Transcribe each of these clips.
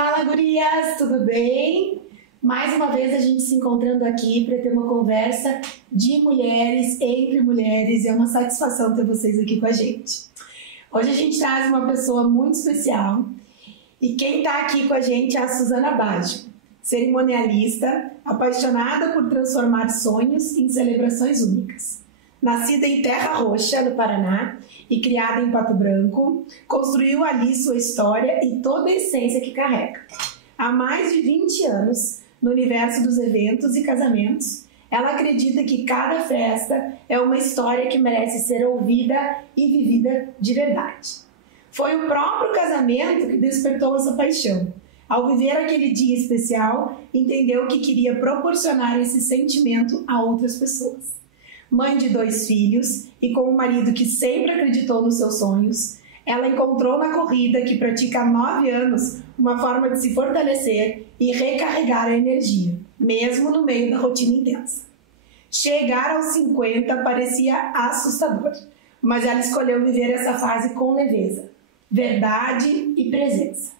Fala, gurias, tudo bem? Mais uma vez a gente se encontrando aqui para ter uma conversa de mulheres, entre mulheres, e é uma satisfação ter vocês aqui com a gente. Hoje a gente traz uma pessoa muito especial e quem está aqui com a gente é a Suzana Baggio, cerimonialista, apaixonada por transformar sonhos em celebrações únicas. Nascida em Terra Roxa, no Paraná, e criada em Pato Branco, construiu ali sua história e toda a essência que carrega. Há mais de 20 anos, no universo dos eventos e casamentos, ela acredita que cada festa é uma história que merece ser ouvida e vivida de verdade. Foi o próprio casamento que despertou essa paixão. Ao viver aquele dia especial, entendeu que queria proporcionar esse sentimento a outras pessoas. Mãe de 2 filhos e com um marido que sempre acreditou nos seus sonhos, ela encontrou na corrida, que pratica há 9 anos, uma forma de se fortalecer e recarregar a energia, mesmo no meio da rotina intensa. Chegar aos 50 parecia assustador, mas ela escolheu viver essa fase com leveza, verdade e presença.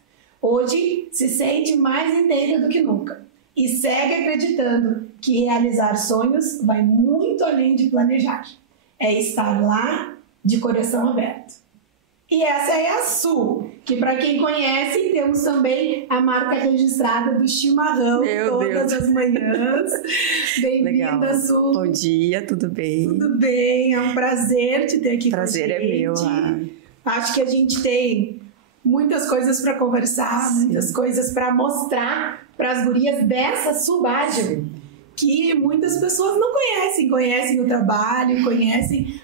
Hoje se sente mais inteira do que nunca. E segue acreditando que realizar sonhos vai muito além de planejar. É estar lá de coração aberto. E essa é a Su, que para quem conhece, temos também a marca registrada do chimarrão todas as manhãs. Bem-vinda, Su. Bom dia, tudo bem? Tudo bem, é um prazer te ter aqui com a gente. Prazer é meu. Acho que a gente tem muitas coisas para conversar, muitas coisas para mostrar para as gurias dessa Su Baggio, que muitas pessoas não conhecem o trabalho,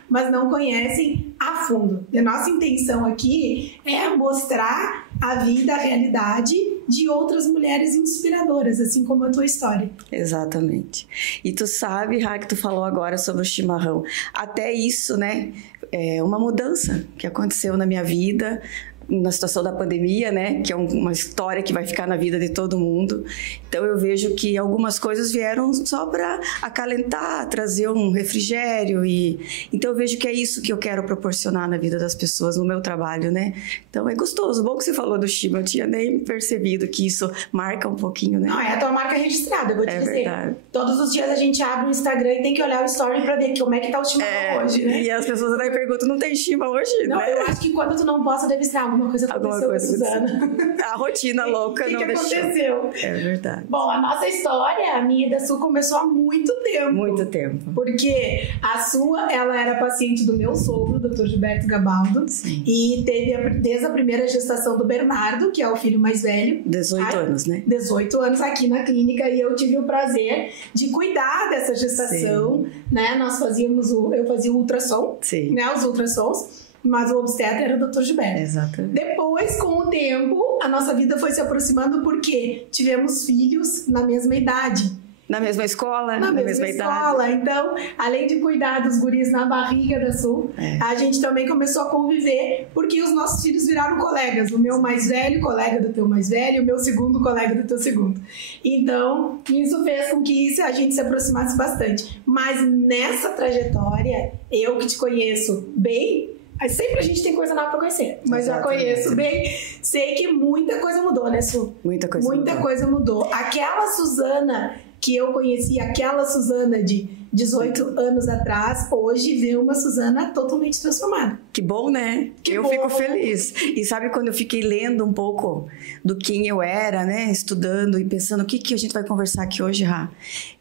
mas não conhecem a fundo. E a nossa intenção aqui é mostrar a vida, a realidade de outras mulheres inspiradoras, assim como a tua história. Exatamente. E tu sabe, Rá, que tu falou agora sobre o chimarrão. Até isso, né, é uma mudança que aconteceu na minha vida, na situação da pandemia, né, que é uma história que vai ficar na vida de todo mundo. Então eu vejo que algumas coisas vieram só para acalentar, trazer um refrigério, e então eu vejo que é isso que eu quero proporcionar na vida das pessoas, no meu trabalho, né? Então é gostoso. Bom que você falou do chima, eu tinha nem percebido que isso marca um pouquinho, né? Não, é a tua marca registrada, eu vou te dizer. Verdade. Todos os dias a gente abre o Instagram e tem que olhar o story para ver como é que tá o chimarrão hoje, né? E as pessoas até perguntam, não tem chima hoje? Não, né? Eu acho que quando tu não posta, deve ser alguma coisa aconteceu com a Suzana. A rotina louca não deixou. O que aconteceu? É verdade. Bom, a nossa história, a minha e da Su, começou há muito tempo. Muito tempo. Porque a Su, ela era paciente do meu sogro, Dr. Gilberto Gabaldo. Sim. E teve desde a primeira gestação do Bernardo, que é o filho mais velho. 18 anos, né? 18 anos aqui na clínica, e eu tive o prazer de cuidar dessa gestação, né? Eu fazia o ultrassom, né? Os ultrassons. Mas o obstetra era o Dr. Gilberto. Exatamente. Depois, com o tempo, a nossa vida foi se aproximando porque tivemos filhos na mesma idade. Na mesma escola, na mesma escola. Idade. Então, além de cuidar dos guris na barriga da Su, a gente também começou a conviver, porque os nossos filhos viraram colegas. O meu mais velho, colega do teu mais velho, o meu segundo, colega do teu segundo. Então, isso fez com que a gente se aproximasse bastante. Mas nessa trajetória, eu que te conheço bem, sempre a gente tem coisa nova pra conhecer, mas Exatamente. Já conheço bem, sei que muita coisa mudou, né, Su? Muita coisa mudou. Aquela Suzana que eu conheci, aquela Suzana de 18 anos atrás, hoje vê uma Suzana totalmente transformada. Que bom, né? Eu fico feliz. E sabe quando eu fiquei lendo um pouco do quem eu era, né? Estudando e pensando o que a gente vai conversar aqui hoje, Rá?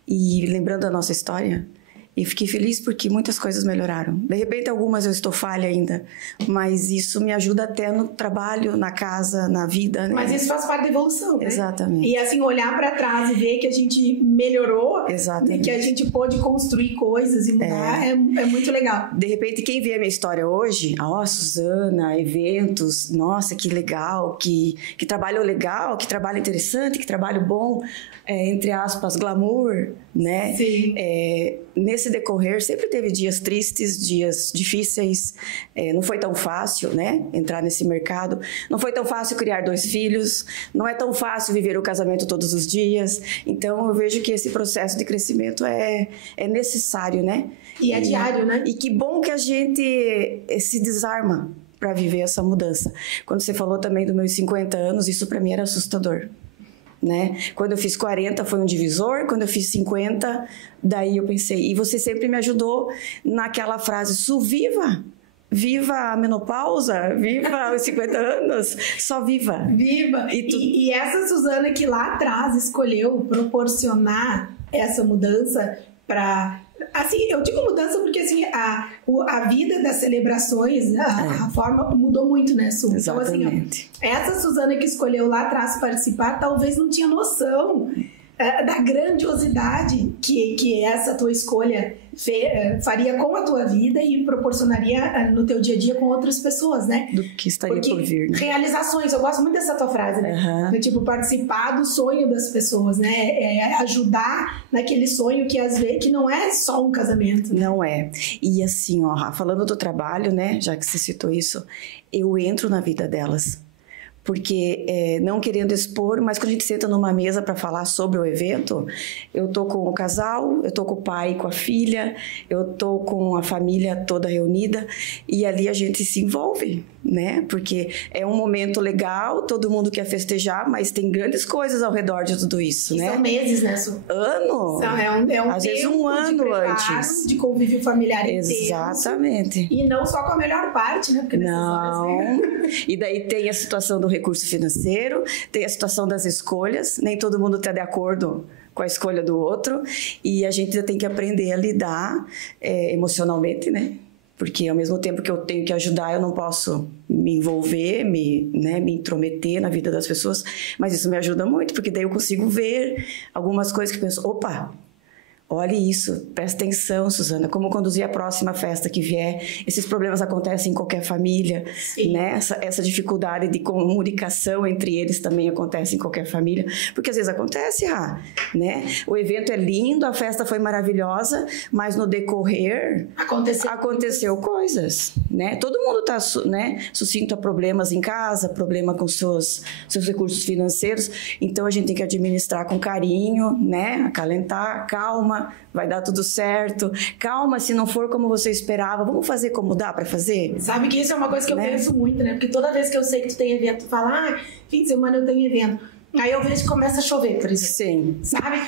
E lembrando da nossa história. E fiquei feliz porque muitas coisas melhoraram. De repente, algumas eu estou falha ainda, mas isso me ajuda até no trabalho, na casa, na vida, né? Mas isso faz parte da evolução, né? Exatamente. E assim, olhar para trás e ver que a gente melhorou, exatamente, que a gente pôde construir coisas e mudar, é muito legal. De repente, quem vê a minha história hoje, Suzana, eventos, nossa, que legal, que trabalho legal, que trabalho interessante, que trabalho bom, entre aspas, glamour, né? Sim. Nesse decorrer, sempre teve dias tristes, dias difíceis, não foi tão fácil, né, entrar nesse mercado, não foi tão fácil criar 2 filhos, não é tão fácil viver o casamento todos os dias, então eu vejo que esse processo de crescimento é necessário, né? E é diário, né? E que bom que a gente se desarma, para viver essa mudança. Quando você falou também dos meus 50 anos, isso para mim era assustador. Né? Quando eu fiz 40 foi um divisor, quando eu fiz 50, daí eu pensei, e você sempre me ajudou naquela frase, viva a menopausa, viva os 50 anos, só viva. Viva! E essa Suzana que lá atrás escolheu proporcionar essa mudança para... Assim, eu digo mudança porque assim, a vida das celebrações, a forma mudou muito, né, Su? Exatamente. Então, assim, essa Suzana que escolheu lá atrás participar, talvez não tinha noção da grandiosidade que essa tua escolha faria com a tua vida e proporcionaria no teu dia a dia com outras pessoas, né? Do que estaria por vir, né? Realizações, eu gosto muito dessa tua frase, né? Uhum. Tipo, participar do sonho das pessoas, né? Ajudar naquele sonho que às vezes que não é só um casamento. Né? Não é. E assim, ó, falando do trabalho, né? Já que você citou isso, eu entro na vida delas. Porque, não querendo expor, mas quando a gente senta numa mesa para falar sobre o evento, eu tô com o casal, eu tô com o pai e com a filha, eu tô com a família toda reunida e ali a gente se envolve, né? Porque é um momento legal, todo mundo quer festejar, mas tem grandes coisas ao redor de tudo isso, né? São meses, né, Su? Ano! É um às vezes um ano antes. De convívio familiar Exatamente. Intenso, e não só com a melhor parte, né? Porque não. Horas, né? E daí tem a situação do recurso financeiro, tem a situação das escolhas, nem todo mundo está de acordo com a escolha do outro, e a gente ainda tem que aprender a lidar emocionalmente, né? Porque ao mesmo tempo que eu tenho que ajudar, eu não posso me envolver, me intrometer na vida das pessoas, mas isso me ajuda muito, porque daí eu consigo ver algumas coisas que eu penso, opa, olha isso, presta atenção, Suzana, como conduzir a próxima festa que vier. Esses problemas acontecem em qualquer família, né? Essa dificuldade de comunicação entre eles também acontece em qualquer família, porque às vezes acontece, né? O evento é lindo, a festa foi maravilhosa, mas no decorrer aconteceu coisas, né? Todo mundo está, né, sucinto a problemas em casa, problema com seus recursos financeiros, então a gente tem que administrar com carinho, né? Acalentar, calma, vai dar tudo certo. Calma, se não for como você esperava, vamos fazer como dá pra fazer? Sabe que isso é uma coisa que eu penso muito, né? Porque toda vez que eu sei que tu tem evento, tu fala, fim de semana eu tenho evento. Aí eu vejo que começa a chover, por exemplo. Sim. Sabe?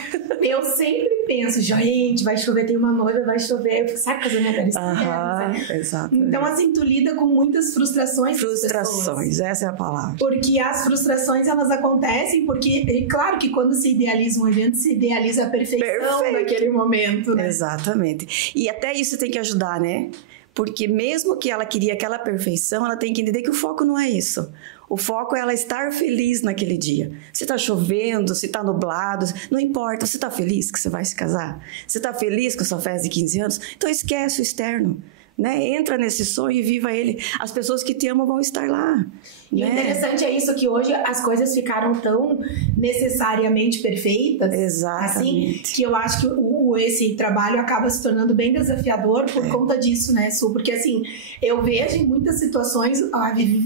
Eu sempre penso, gente, vai chover, tem uma noiva, vai chover. Eu fico, sabe, casamento era isso? Exato. Então, assim, tu lida com muitas frustrações. Frustrações, essa é a palavra. Porque as frustrações, elas acontecem porque, é claro que quando se idealiza um evento, se idealiza a perfeição daquele momento, né? Exatamente. E até isso tem que ajudar, né? Porque mesmo que ela queria aquela perfeição, ela tem que entender que o foco não é isso. O foco é ela estar feliz naquele dia. Se está chovendo, se está nublado, não importa. Você está feliz que você vai se casar? Você está feliz com a sua festa de 15 anos? Então esquece o externo. Né? Entra nesse sonho e viva ele. As pessoas que te amam vão estar lá. E o interessante é isso, que hoje as coisas ficaram tão necessariamente perfeitas. Exatamente. Assim, que eu acho que esse trabalho acaba se tornando bem desafiador por conta disso, né, Su? Porque assim, eu vejo em muitas situações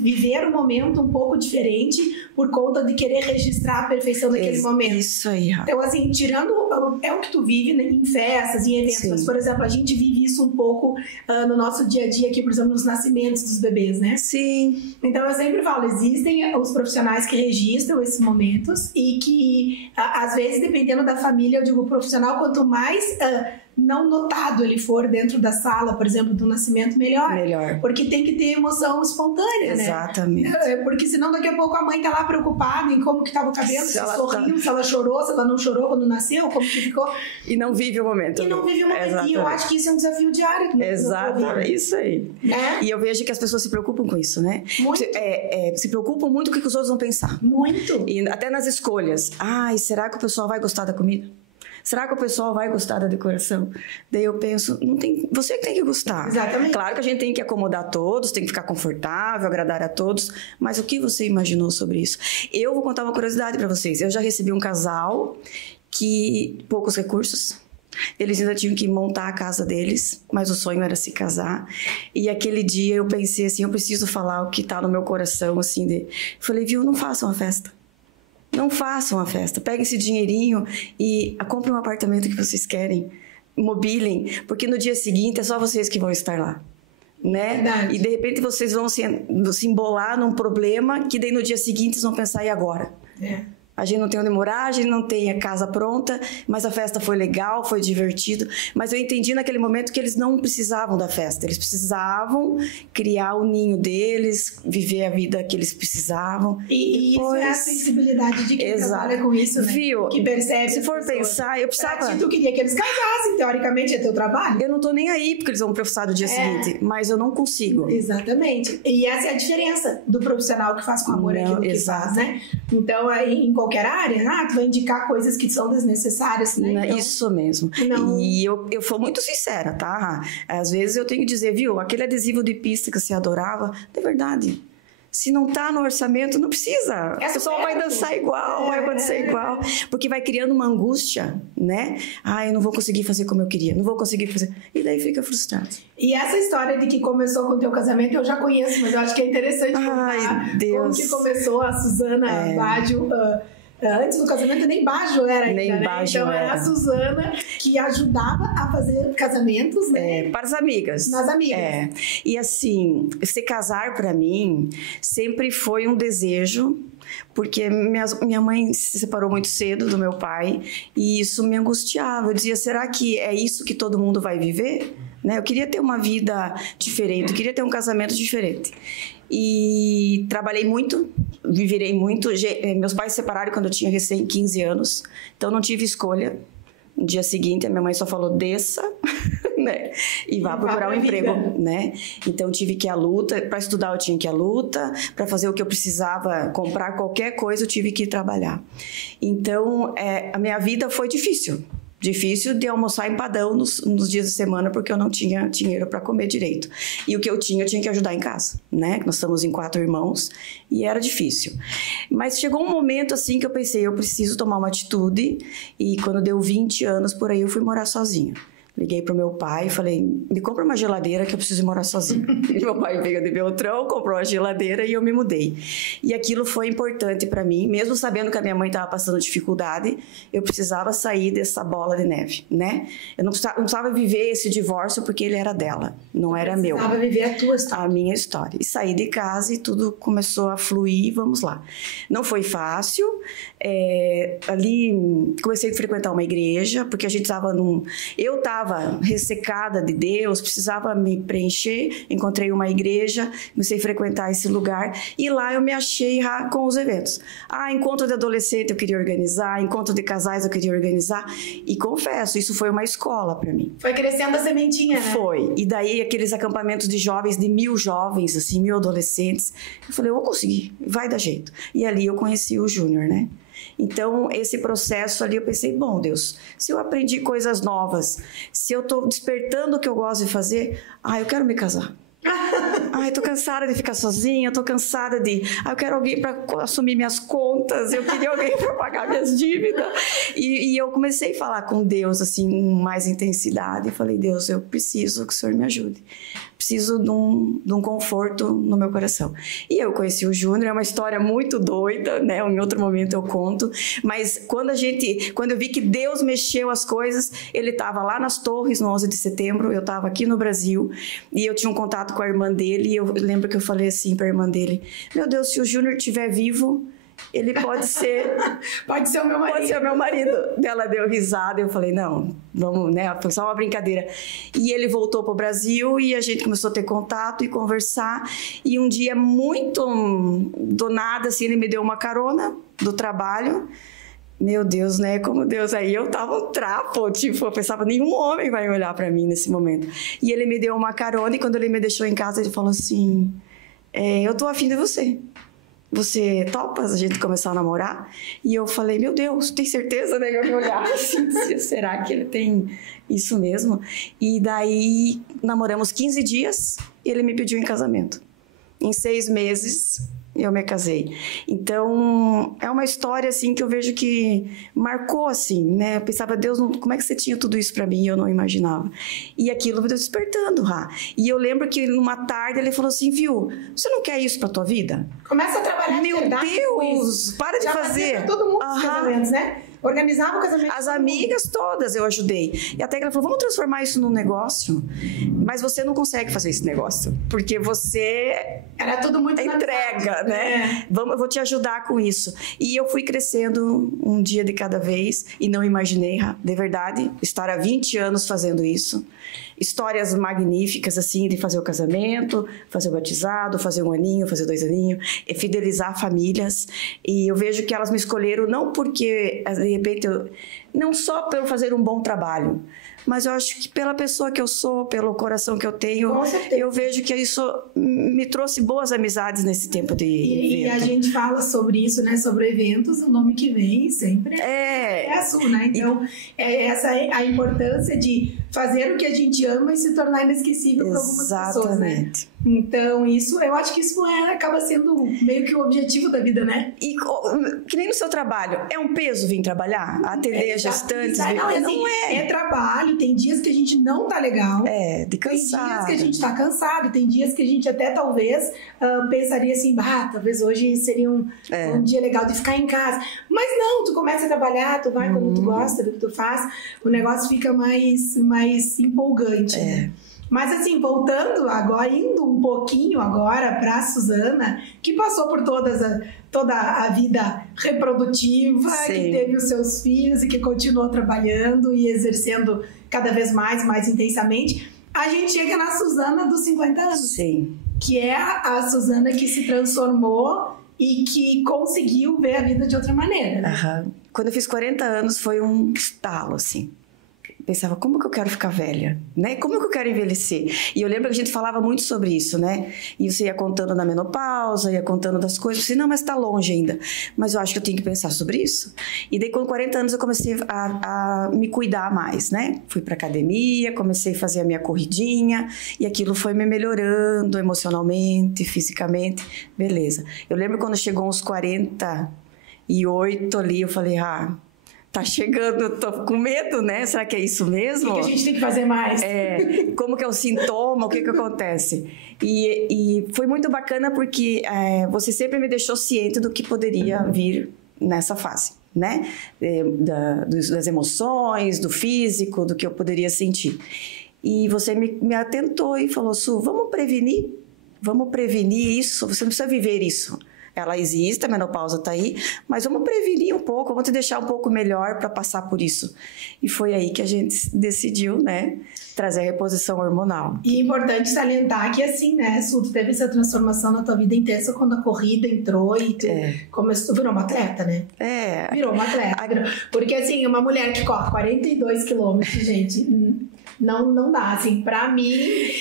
viver um momento um pouco diferente por conta de querer registrar a perfeição daquele momento. Isso aí, Rafa. Então, assim, tirando... É o que tu vive, né, em festas, em eventos. Sim. Mas, por exemplo, a gente vive isso um pouco no nosso dia a dia aqui, por exemplo, nos nascimentos dos bebês, né? Sim. Então, eu sempre falo, existem os profissionais que registram esses momentos e que, às vezes, dependendo da família, eu digo profissional, quanto mais não notado ele for dentro da sala, por exemplo, do nascimento, melhor. Porque tem que ter emoção espontânea, Exatamente. Né? Porque senão daqui a pouco a mãe tá lá preocupada em como que tava o cabelo, se sorriu, se ela chorou, se ela não chorou quando nasceu, como que ficou. E não vive o momento. E eu acho que isso é um desafio diário. Exatamente, isso aí. E eu vejo que as pessoas se preocupam com isso, né? Muito. Se preocupam muito com o que os outros vão pensar. Muito. E até nas escolhas. Será que o pessoal vai gostar da comida? Será que o pessoal vai gostar da decoração? Daí eu penso, você que tem que gostar. Exatamente. Claro que a gente tem que acomodar todos, tem que ficar confortável, agradar a todos, mas o que você imaginou sobre isso? Eu vou contar uma curiosidade para vocês. Eu já recebi um casal que poucos recursos, eles ainda tinham que montar a casa deles, mas o sonho era se casar. E aquele dia eu pensei assim, eu preciso falar o que tá no meu coração, assim, falei, não façam a festa. Não façam a festa. Peguem esse dinheirinho e comprem um apartamento que vocês querem. Mobilem, porque no dia seguinte é só vocês que vão estar lá. né? Verdade. E de repente vocês vão se embolar num problema que daí no dia seguinte vocês vão pensar, e agora? A gente não tem onde morar, a gente não tem a casa pronta, mas a festa foi legal, foi divertido. Mas eu entendi naquele momento que eles não precisavam da festa, eles precisavam criar o ninho deles, viver a vida que eles precisavam. E depois... isso é a sensibilidade de quem trabalha com isso, né? Viu? Que percebe. Se for pensar, eu precisava... Pra ti, tu queria que eles casassem, teoricamente é teu trabalho. Eu não tô nem aí porque eles vão processar no dia seguinte, mas eu não consigo. Exatamente. E essa é a diferença do profissional que faz com amor aquilo que faz, né? Então, aí, em qualquer área, tu vai indicar coisas que são desnecessárias, né? Então, isso mesmo. Não... E eu sou muito sincera, tá? Às vezes eu tenho que dizer, viu, aquele adesivo de pista que você adorava, é verdade. Se não tá no orçamento, não precisa. O pessoal vai dançar igual, vai acontecer igual. Porque vai criando uma angústia, né? Eu não vou conseguir fazer como eu queria, não vou conseguir fazer. E daí fica frustrado. E essa história de que começou com o teu casamento, eu já conheço, mas eu acho que é interessante contar como que começou a Suzana Baggio. Antes do casamento, nem Baggio era ainda, nem né? Baggio então era a Suzana que ajudava a fazer casamentos, né? Para as amigas. Nas amigas. E assim, se casar para mim sempre foi um desejo, porque minha mãe se separou muito cedo do meu pai e isso me angustiava. Eu dizia, será que é isso que todo mundo vai viver? Né? Eu queria ter uma vida diferente, eu queria ter um casamento diferente. E trabalhei muito, me virei muito. Meus pais se separaram quando eu tinha recém 15 anos, então não tive escolha. No dia seguinte, a minha mãe só falou, desça, né? E vá procurar um emprego, né? Então, tive que ir à luta. Para estudar, eu tinha que ir à luta. Para fazer o que eu precisava, comprar qualquer coisa, eu tive que ir trabalhar. Então, a minha vida foi difícil. Difícil de almoçar empadão nos dias de semana, porque eu não tinha dinheiro para comer direito. E o que eu tinha que ajudar em casa, né? Nós estamos em 4 irmãos e era difícil. Mas chegou um momento assim que eu pensei, eu preciso tomar uma atitude. E quando deu 20 anos por aí, eu fui morar sozinha. Liguei pro meu pai e falei, me compra uma geladeira que eu preciso ir morar sozinha. E meu pai veio de Beltrão, comprou a geladeira e eu me mudei. E aquilo foi importante para mim, mesmo sabendo que a minha mãe estava passando dificuldade, eu precisava sair dessa bola de neve, né? Eu não precisava viver esse divórcio porque ele era dela, não era meu. Eu precisava viver a tua história. A minha história. E saí de casa e tudo começou a fluir, vamos lá. Não foi fácil. Ali comecei a frequentar uma igreja, porque a gente estava eu estava ressecada de Deus, precisava me preencher, encontrei uma igreja, comecei a frequentar esse lugar e lá eu me achei com os eventos. Encontro de adolescente eu queria organizar, encontro de casais eu queria organizar e confesso, isso foi uma escola para mim. Foi crescendo a sementinha, né? Foi. E daí aqueles acampamentos de jovens, de 1000 jovens, assim, 1000 adolescentes, eu falei, eu vou conseguir, vai dar jeito. E ali eu conheci o Júnior, né? Então, esse processo ali, eu pensei, bom, Deus, se eu aprendi coisas novas, se eu tô despertando o que eu gosto de fazer, eu quero me casar. Tô cansada de ficar sozinha, tô cansada de... eu quero alguém para assumir minhas contas, eu queria alguém para pagar minhas dívidas. E eu comecei a falar com Deus, assim, com mais intensidade. E falei, Deus, eu preciso que o Senhor me ajude. Preciso de um conforto no meu coração. E eu conheci o Júnior, é uma história muito doida, né? Em outro momento eu conto. Mas quando eu vi que Deus mexeu as coisas, ele estava lá nas Torres, no 11 de setembro, eu estava aqui no Brasil, e eu tinha um contato com a irmã dele, e eu lembro que eu falei assim para a irmã dele, meu Deus, se o Júnior estiver vivo, ele pode ser... pode ser o meu marido. Pode ser o meu marido. Ela deu risada e eu falei, não, vamos, né? Foi só uma brincadeira. E ele voltou pro Brasil e a gente começou a ter contato e conversar. E um dia muito do nada, assim, ele me deu uma carona do trabalho. Meu Deus, né? Como Deus. Aí eu tava um trapo, tipo, eu pensava, nenhum homem vai olhar pra mim nesse momento. E ele me deu uma carona e quando ele me deixou em casa, ele falou assim, eu tô afim de você. Você topa a gente começar a namorar? E eu falei, meu Deus, tem certeza, né? Eu me olhava assim, será que ele tem isso mesmo? E daí namoramos 15 dias e ele me pediu em casamento. Em 6 meses eu me casei. Então, é uma história assim que eu vejo que marcou assim, né? Eu pensava, Deus, como é que você tinha tudo isso pra mim? E eu não imaginava. E aquilo me despertando, E eu lembro que numa tarde ele falou assim, viu, você não quer isso pra tua vida? Começa a trabalhar de verdade. Meu Deus, para de fazer. Pra todo mundo os casamentos, né? organizava o casamento. As amigas todas eu ajudei. E até que ela falou, vamos transformar isso num negócio. Mas você não consegue fazer esse negócio, porque você... Era tudo muito entrega, né? Eu vou te ajudar com isso. E eu fui crescendo um dia de cada vez e não imaginei, de verdade, estar há 20 anos fazendo isso. Histórias magníficas, assim, de fazer o casamento, fazer o batizado, fazer 1 aninho, fazer 2 aninhos, e fidelizar famílias. E eu vejo que elas me escolheram não porque, de repente, não só pelo fazer um bom trabalho, mas eu acho que pela pessoa que eu sou, pelo coração que eu tenho, eu vejo que isso me trouxe boas amizades nesse tempo de evento. E a gente fala sobre isso, né? Sobre eventos, o nome que vem sempre é a Su, né? Então, essa é a importância de fazer o que a gente ama e se tornar inesquecível para algumas pessoas, né? Então, eu acho que isso acaba sendo meio que o objetivo da vida, né? E que nem no seu trabalho, é um peso vir trabalhar, atender gestantes? Não é. É trabalho, tem dias que a gente não tá legal. De cansado. Tem dias que a gente tá cansado, tem dias que a gente até talvez pensaria assim, talvez hoje seria um dia legal de ficar em casa. Mas não, tu começa a trabalhar, tu vai quando tu gosta do que tu faz, o negócio fica mais empolgante, né? Mas assim, voltando agora, indo um pouquinho agora para a Suzana, que passou por toda a vida reprodutiva, que teve os seus filhos e que continuou trabalhando e exercendo cada vez mais intensamente, a gente chega na Suzana dos 50 anos. Sim. Que é a Suzana que se transformou e que conseguiu ver a vida de outra maneira. Né? Quando eu fiz 40 anos foi um estalo, assim. Pensava, como que eu quero ficar velha, né? Como que eu quero envelhecer? E eu lembro que a gente falava muito sobre isso, né? E você ia contando da menopausa, ia contando das coisas, assim, não, mas tá longe ainda. Mas eu acho que eu tenho que pensar sobre isso. E daí, com 40 anos, eu comecei a me cuidar mais, né? Fui pra academia, comecei a fazer a minha corridinha, e aquilo foi me melhorando emocionalmente, fisicamente, beleza. Eu lembro quando chegou uns 48 ali, eu falei, tá chegando, eu tô com medo, né? Será que é isso mesmo? O que a gente tem que fazer mais? Como que é o sintoma? O que acontece? E foi muito bacana porque você sempre me deixou ciente do que poderia vir nessa fase, né? Das emoções, do físico, do que eu poderia sentir. E você me atentou e falou, Su, vamos prevenir isso, você não precisa viver isso. Ela existe, a menopausa está aí, mas vamos prevenir um pouco, vamos te deixar um pouco melhor para passar por isso. E foi aí que a gente decidiu, né, trazer a reposição hormonal. E é importante salientar que assim, né, Su, tu teve essa transformação na tua vida intensa quando a corrida entrou e tu começou, virou uma atleta, né? Virou uma atleta. Porque assim, uma mulher que corre 42 quilômetros, gente... Não dá, assim, pra mim,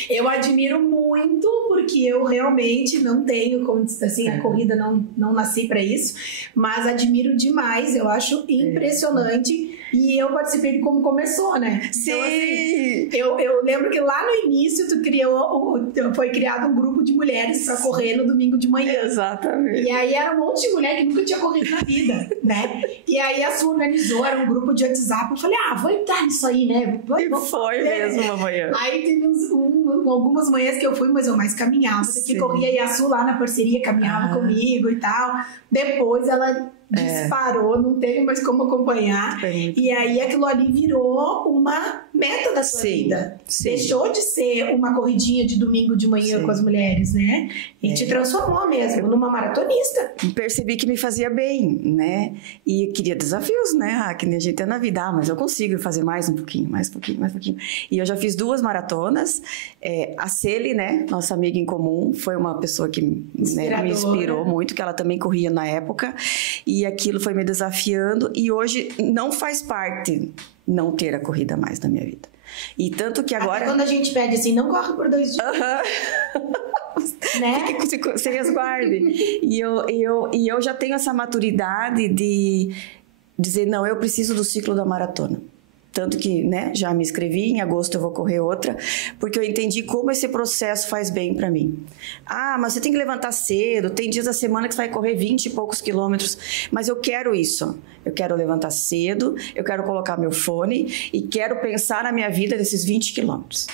eu admiro muito, porque eu realmente não tenho, como assim, a corrida não nasci pra isso, mas admiro demais, eu acho impressionante, e eu participei de como começou, né? Sim! Então, assim, eu lembro que lá no início foi criado um grupo de mulheres pra correr no domingo de manhã. Exatamente. E aí era um monte de mulher que nunca tinha corrido na vida, né? E aí a Su organizou, era um grupo de WhatsApp, eu falei, vou entrar nisso aí, né? Foi mesmo uma manhã. Aí teve algumas manhãs que eu fui, mas eu mais caminhava, porque corria e a Su lá na parceria caminhava comigo e tal. Depois ela disparou, não teve mais como acompanhar. E aí aquilo ali virou uma meta da sua vida. Deixou de ser uma corridinha de domingo de manhã com as mulheres, né? E te transformou mesmo numa maratonista. Percebi que me fazia bem, né? E queria desafios, né? Que nem a gente é na vida. Mas eu consigo fazer mais um pouquinho, mais um pouquinho, mais um pouquinho. E eu já fiz 2 maratonas. A Celi, né? Nossa amiga em comum, foi uma pessoa que me inspirou muito, que ela também corria na época. E aquilo foi me desafiando. E hoje não faz parte não ter a corrida mais na minha vida. E tanto que agora... Até quando a gente pede assim, não corre por 2 dias. Né? Se resguarde. E eu já tenho essa maturidade de dizer, não, eu preciso do ciclo da maratona. Tanto que, né, já me inscrevi, em agosto eu vou correr outra, porque eu entendi como esse processo faz bem para mim. Mas você tem que levantar cedo, tem dias da semana que você vai correr 20 e poucos quilômetros, mas eu quero isso. Eu quero levantar cedo, eu quero colocar meu fone e quero pensar na minha vida desses 20 quilômetros.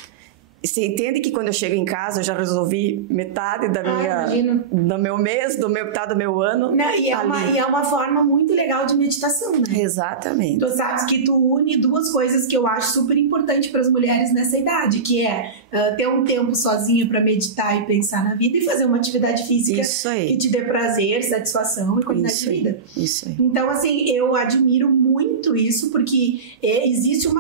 Você entende que quando eu chego em casa eu já resolvi metade do meu mês, metade do meu ano. Não, e é uma forma muito legal de meditação, né? Exatamente. Tu sabes que tu une duas coisas que eu acho super importante para as mulheres nessa idade, que é ter um tempo sozinha para meditar e pensar na vida e fazer uma atividade física que te dê prazer, satisfação e qualidade de vida. Isso aí. Então, assim, eu admiro muito isso, porque existe um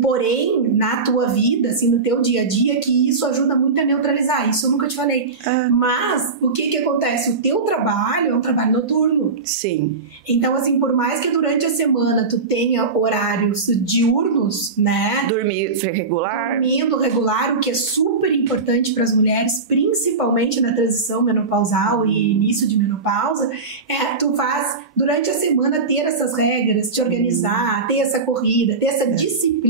porém na tua vida, assim, no teu dia a dia, que isso ajuda muito a neutralizar. Isso eu nunca te falei. Mas, o que acontece? O teu trabalho é um trabalho noturno. Sim. Então, assim, por mais que durante a semana tu tenha horários diurnos, né? Dormindo regular, o que é super importante para as mulheres, principalmente na transição menopausal e início de menopausa, tu faz, durante a semana, ter essas regras, te organizar, ter essa corrida, ter essa disciplina,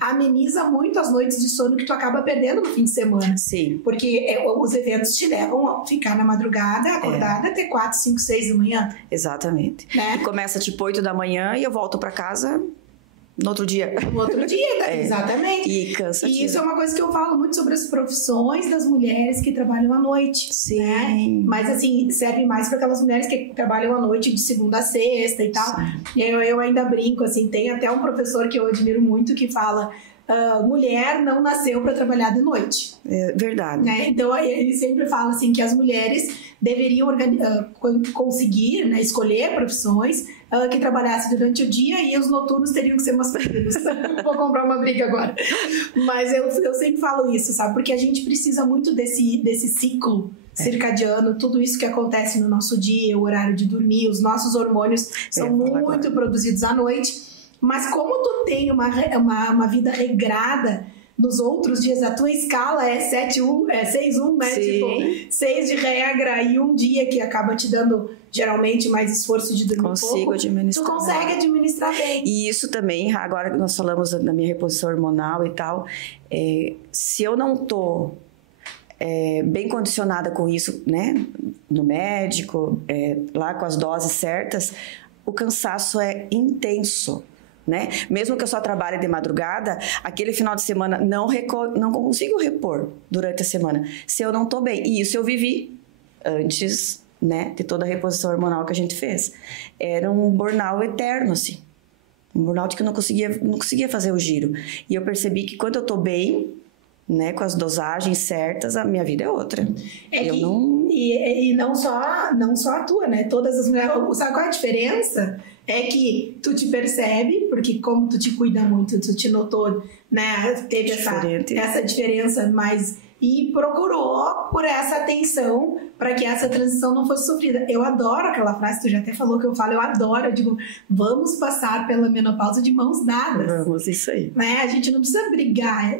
ameniza muito as noites de sono que tu acaba perdendo no fim de semana. Sim. Porque os eventos te levam a ficar na madrugada, acordada até 4, 5, 6 da manhã. Exatamente. Né? E começa tipo 8 da manhã e eu volto pra casa no outro dia. No outro dia, exatamente. E cansativo. E isso é uma coisa que eu falo muito sobre as profissões das mulheres que trabalham à noite. Sim. Né? Mas assim, serve mais para aquelas mulheres que trabalham à noite de segunda a sexta e tal. E eu ainda brinco, assim, tem até um professor que eu admiro muito que fala: mulher não nasceu para trabalhar de noite. É verdade. Né? Então ele sempre fala assim que as mulheres deveriam conseguir, né, escolher profissões que trabalhassem durante o dia e os noturnos teriam que ser masculinos. Vou comprar uma briga agora. Mas eu sempre falo isso, sabe? Porque a gente precisa muito desse ciclo circadiano, tudo isso que acontece no nosso dia, o horário de dormir, os nossos hormônios são muito produzidos à noite. Mas como tu tem uma vida regrada nos outros dias, a tua escala é 7-1, 6-1, né? Sim. Tipo, 6 de regra e um dia que acaba te dando geralmente mais esforço de dormir pouco. Administrar. Tu consegue administrar bem. E isso também, agora que nós falamos da minha reposição hormonal e tal, se eu não tô bem condicionada com isso, né? No médico, lá com as doses certas, o cansaço é intenso. Né? Mesmo que eu só trabalhe de madrugada, aquele final de semana não consigo repor durante a semana, se eu não tô bem. E isso eu vivi antes, né, de toda a reposição hormonal que a gente fez. Era um burnout eterno, assim. Um burnout que eu não conseguia fazer o giro. E eu percebi que quando eu tô bem, né, com as dosagens certas, a minha vida é outra. E não só a tua, né? Todas as mulheres. Sabe qual é a diferença? É que tu te percebe, porque como tu te cuida muito, tu te notou, né? Teve essa diferença, mas... E procurou por essa atenção para que essa transição não fosse sofrida. Eu adoro aquela frase, tu já até falou que eu falo, eu adoro. Eu digo, vamos passar pela menopausa de mãos dadas. Vamos, isso aí. Né? A gente não precisa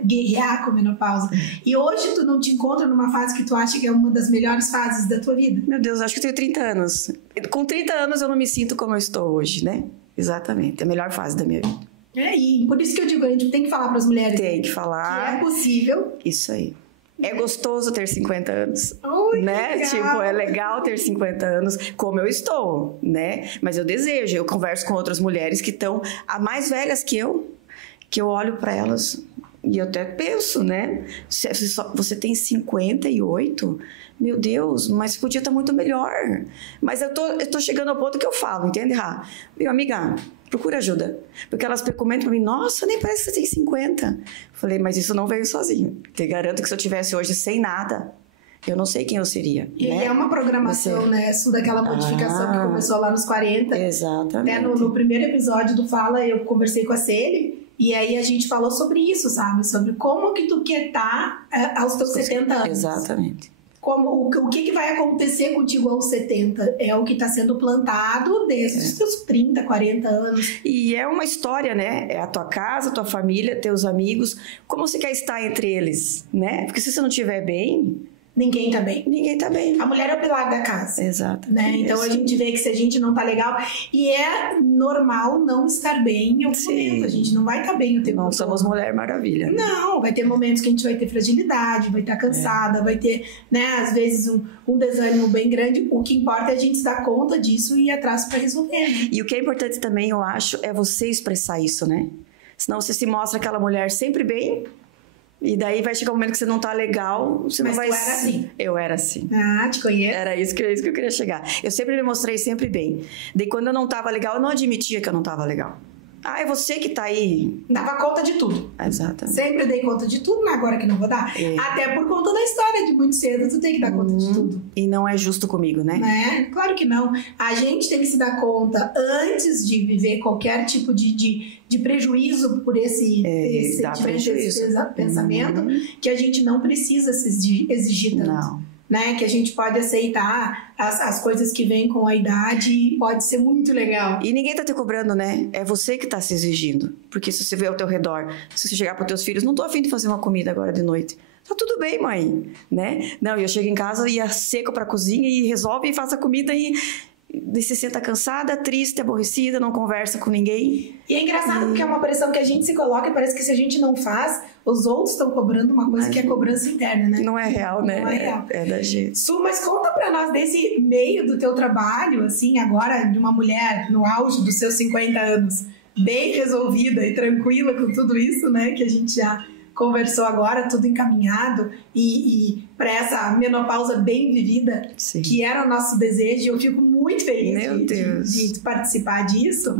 guerrear com a menopausa. E hoje tu não te encontra numa fase que tu acha que é uma das melhores fases da tua vida? Meu Deus, acho que eu tenho 30 anos. Com 30 anos eu não me sinto como eu estou hoje, né? Exatamente, é a melhor fase da minha vida. E por isso que eu digo, a gente tem que falar para as mulheres. Tem que falar. Que é possível. Isso aí. É gostoso ter 50 anos, né? Legal. Tipo, é legal ter 50 anos, como eu estou, né? Mas eu desejo, eu converso com outras mulheres que estão mais velhas que eu olho para elas e eu até penso, né? Você tem 58, meu Deus, mas podia estar muito melhor. Mas eu tô chegando ao ponto que eu falo, entende, Rá? Meu amiga, procura ajuda. Porque elas comentam pra mim, nossa, nem parece que você tem 50. Falei, mas isso não veio sozinho. Te garanto que se eu tivesse hoje sem nada, eu não sei quem eu seria. E né? é uma programação, né? Isso daquela modificação que começou lá nos 40. Exatamente. Até no primeiro episódio do Fala, eu conversei com a Celi, e aí a gente falou sobre isso, sabe? Sobre como que tu quer estar aos teus 70 anos. Exatamente. O que vai acontecer contigo aos 70 é o que está sendo plantado desde os seus 30, 40 anos. E é uma história, né? É a tua casa, a tua família, teus amigos. Como você quer estar entre eles, né? Porque se você não estiver bem... Ninguém tá bem. Ninguém tá bem. A mulher é o pilar da casa. Exato. Né? Então a gente vê que se a gente não tá legal... E é normal não estar bem em algum momento. A gente não vai estar bem o tempo todo. Não somos Mulher Maravilha. Né? Não, vai ter momentos que a gente vai ter fragilidade, vai estar cansada, vai ter, né, às vezes um desânimo bem grande. O que importa é a gente se dar conta disso e ir atrás pra resolver. Né? E o que é importante também, eu acho, é você expressar isso, né? Senão você se mostra aquela mulher sempre bem... E daí vai chegar um momento que você não tá legal, você Mas não vai... tu era assim? Eu era assim. Ah, te conheço. Era isso que eu queria chegar. Eu sempre me mostrei sempre bem. Daí quando eu não tava legal, eu não admitia que eu não tava legal. Ah, é você que tá aí. Dava conta de tudo. Exatamente. Sempre dei conta de tudo, mas agora que não vou dar. É. Até por conta da história de muito cedo, tu tem que dar conta de tudo. E não é justo comigo, né? Né? Claro que não. A gente tem que se dar conta antes de viver qualquer tipo de prejuízo por esse dá prejuízo. esse pensamento, que a gente não precisa se exigir tanto. Não. Né? Que a gente pode aceitar as coisas que vêm com a idade e pode ser muito legal. E ninguém tá te cobrando, né? É você que tá se exigindo. Porque se você vê ao teu redor, se você chegar para teus filhos, não tô afim de fazer uma comida agora de noite. Tá tudo bem, mãe, né? Não, eu chego em casa e seco pra cozinha e resolve e faz a comida e se senta cansada, triste, aborrecida, não conversa com ninguém. E é engraçado porque é uma pressão que a gente se coloca e parece que se a gente não faz, os outros estão cobrando uma coisa que é cobrança interna, né? Não é real, né? Não é real. É da gente. Su, mas conta pra nós desse meio do teu trabalho, assim, agora de uma mulher no auge dos seus 50 anos, bem resolvida e tranquila com tudo isso, né? Que a gente já conversou agora, tudo encaminhado e para essa menopausa bem vivida, Sim. que era o nosso desejo. Eu fico muito feliz de participar disso.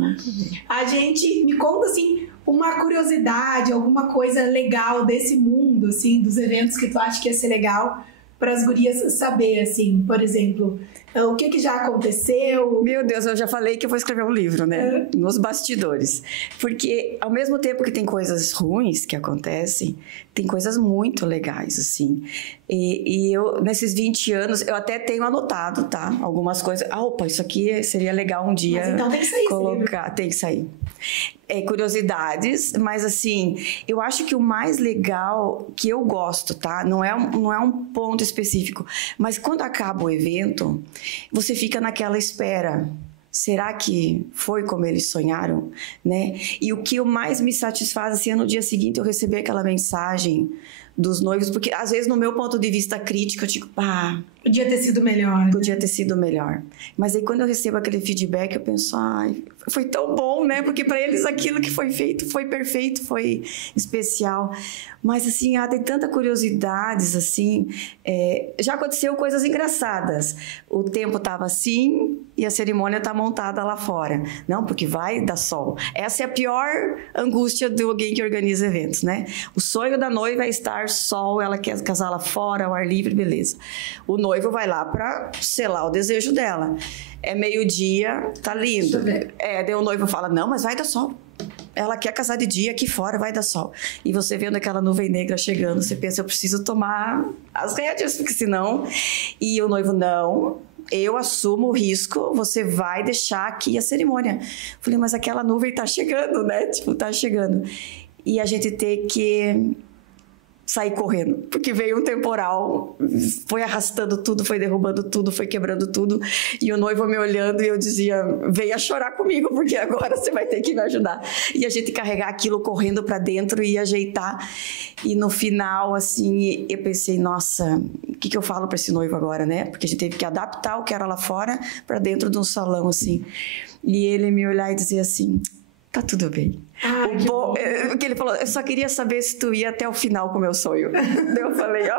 A gente me conta assim uma curiosidade, alguma coisa legal desse mundo, assim, dos eventos que tu acha que ia ser legal para as gurias saber, assim, por exemplo, o que já aconteceu. Meu Deus, eu já falei que eu vou escrever um livro, né? Nos bastidores. Porque ao mesmo tempo que tem coisas ruins que acontecem, tem coisas muito legais, assim. E eu, nesses 20 anos, eu até tenho anotado, tá? Algumas coisas. Ah, opa, isso aqui seria legal um dia. Mas então tem que sair colocar. Tem que sair. Curiosidades, mas assim, eu acho que o mais legal que eu gosto, tá? Não é um ponto específico, mas quando acaba o evento, você fica naquela espera. Será que foi como eles sonharam, né? E o que mais me satisfaz assim, é no dia seguinte eu receber aquela mensagem dos noivos, porque às vezes no meu ponto de vista crítico eu digo, podia ter sido melhor. Podia ter sido melhor. Mas aí quando eu recebo aquele feedback, eu penso, foi tão bom, né? Porque para eles aquilo que foi feito foi perfeito, foi especial. Mas assim, tem tanta curiosidades, assim. Já aconteceu coisas engraçadas. O tempo estava assim e a cerimônia está montada lá fora. Não, porque vai dar sol. Essa é a pior angústia de alguém que organiza eventos, né? O sonho da noiva é estar sol, ela quer casar lá fora, ao ar livre, beleza. O noivo vai lá para selar o desejo dela. É meio-dia, tá lindo. Daí o noivo fala, não, mas vai dar sol. Ela quer casar de dia, aqui fora vai dar sol. E você vendo aquela nuvem negra chegando, você pensa, eu preciso tomar as rédeas, porque senão... E o noivo, não, eu assumo o risco, você vai deixar aqui a cerimônia. Falei, mas aquela nuvem tá chegando, né? Tipo, tá chegando. E a gente tem que sair correndo, porque veio um temporal, foi arrastando tudo, foi derrubando tudo, foi quebrando tudo, e o noivo me olhando e eu dizia, venha chorar comigo, porque agora você vai ter que me ajudar. E a gente carregar aquilo correndo para dentro e ajeitar, e no final, assim, eu pensei, nossa, o que eu falo para esse noivo agora, né? Porque a gente teve que adaptar o que era lá fora para dentro de um salão, assim. E ele me olhar e dizer assim, tá tudo bem. Porque ele falou, eu só queria saber se tu ia até o final com o meu sonho. Eu falei,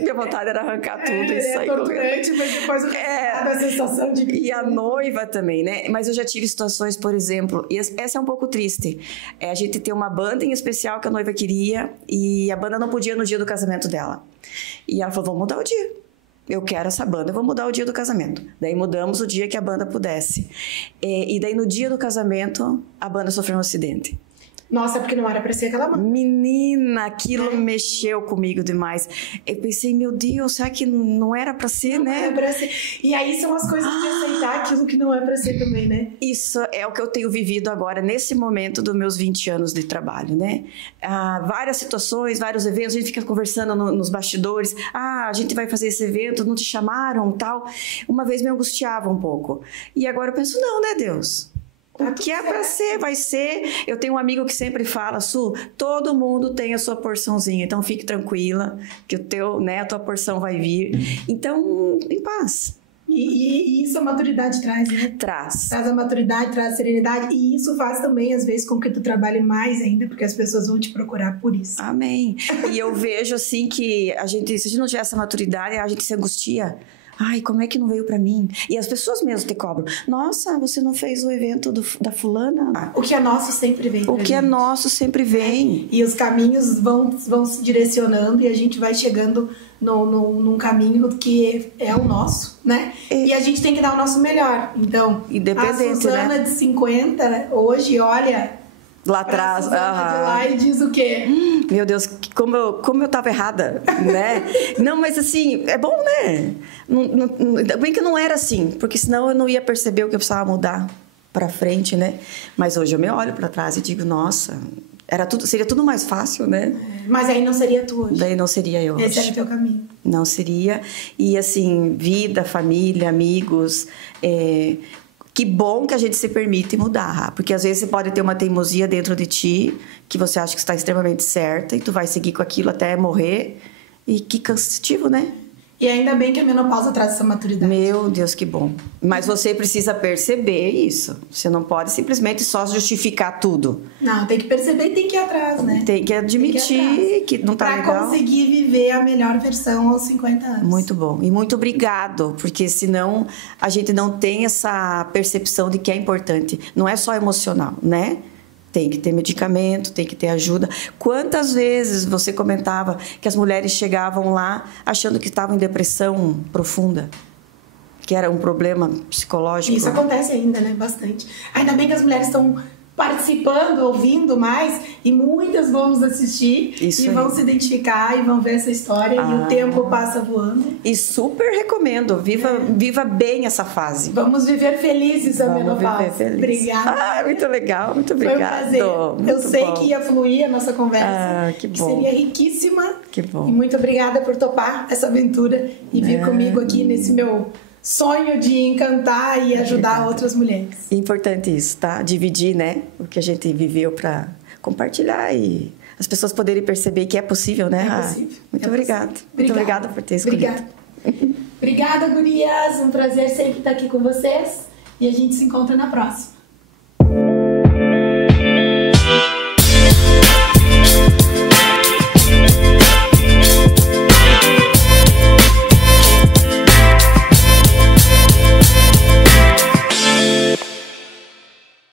minha vontade era arrancar tudo e sair correndo. Mas depois da sensação de... E a noiva também, né? Mas eu já tive situações, por exemplo, e essa é um pouco triste. A gente tem uma banda em especial que a noiva queria e a banda não podia no dia do casamento dela. E ela falou, vamos mudar o dia. Eu quero essa banda, eu vou mudar o dia do casamento. Daí mudamos o dia que a banda pudesse. E daí no dia do casamento, a banda sofreu um acidente. Nossa, porque não era pra ser aquela banda. Menina, aquilo mexeu comigo demais. Eu pensei, meu Deus, será que não era pra ser, não né? Era pra ser. E aí são as coisas de aceitar aquilo que não é pra ser também, né? Isso é o que eu tenho vivido agora, nesse momento dos meus 20 anos de trabalho, né? Várias situações, vários eventos, a gente fica conversando nos bastidores. A gente vai fazer esse evento, não te chamaram, tal. Uma vez me angustiava um pouco. E agora eu penso, não, né, Deus? O que é para ser, vai ser. Eu tenho um amigo que sempre fala, Su, todo mundo tem a sua porçãozinha, então fique tranquila, que a tua porção vai vir. Então, em paz. E isso a maturidade traz, né? Traz. Traz a maturidade, traz a serenidade. E isso faz também, às vezes, com que tu trabalhe mais ainda, porque as pessoas vão te procurar por isso. Amém. E eu vejo, assim, que se a gente não tiver essa maturidade, a gente se angustia. Ai, como é que não veio pra mim? E as pessoas mesmo te cobram. Nossa, você não fez o evento da fulana? O que é nosso sempre vem. O que é nosso sempre vem. E os caminhos vão se direcionando e a gente vai chegando num caminho que é o nosso, né? E a gente tem que dar o nosso melhor. Então, a Suzana, né, de 50, hoje, olha... Lá atrás, de lá e diz o quê? Meu Deus, como eu tava errada, né? Não, mas assim, é bom, né? Ainda bem que não era assim, porque senão eu não ia perceber o que eu precisava mudar pra frente, né? Mas hoje eu me olho pra trás e digo, nossa, seria tudo mais fácil, né? Mas aí não seria tu hoje. Daí não seria eu hoje. Esse era o teu caminho. Não seria. E assim, vida, família, amigos... Que bom que a gente se permite mudar, porque às vezes você pode ter uma teimosia dentro de ti, que você acha que está extremamente certa, e tu vai seguir com aquilo até morrer, e que cansativo, né? E ainda bem que a menopausa traz essa maturidade. Meu Deus, que bom. Mas você precisa perceber isso. Você não pode simplesmente só justificar tudo. Não, tem que perceber e tem que ir atrás, né? Tem que admitir que não tá legal. Pra conseguir viver a melhor versão aos 50 anos. Muito bom. E muito obrigado, porque senão a gente não tem essa percepção de que é importante. Não é só emocional, né? Tem que ter medicamento, tem que ter ajuda. Quantas vezes você comentava que as mulheres chegavam lá achando que estavam em depressão profunda? Que era um problema psicológico? Isso acontece ainda, né? Bastante. Ainda bem que as mulheres estão participando, ouvindo mais, e muitas vão nos assistir e vão se identificar e vão ver essa história e o tempo passa voando. E super recomendo, viva bem essa fase. Vamos viver felizes a menopausa. Feliz. Obrigada. Muito legal, muito obrigada. Foi um prazer. Eu sei que ia fluir a nossa conversa, que bom. Que seria riquíssima. Que bom. E muito obrigada por topar essa aventura e vir comigo aqui nesse meu sonho de encantar e ajudar outras mulheres. Importante isso, tá? Dividir, né? O que a gente viveu para compartilhar e as pessoas poderem perceber que é possível, né? É possível. Muito obrigada. Muito obrigada por ter escolhido. Obrigada, gurias. Um prazer sempre estar aqui com vocês e a gente se encontra na próxima.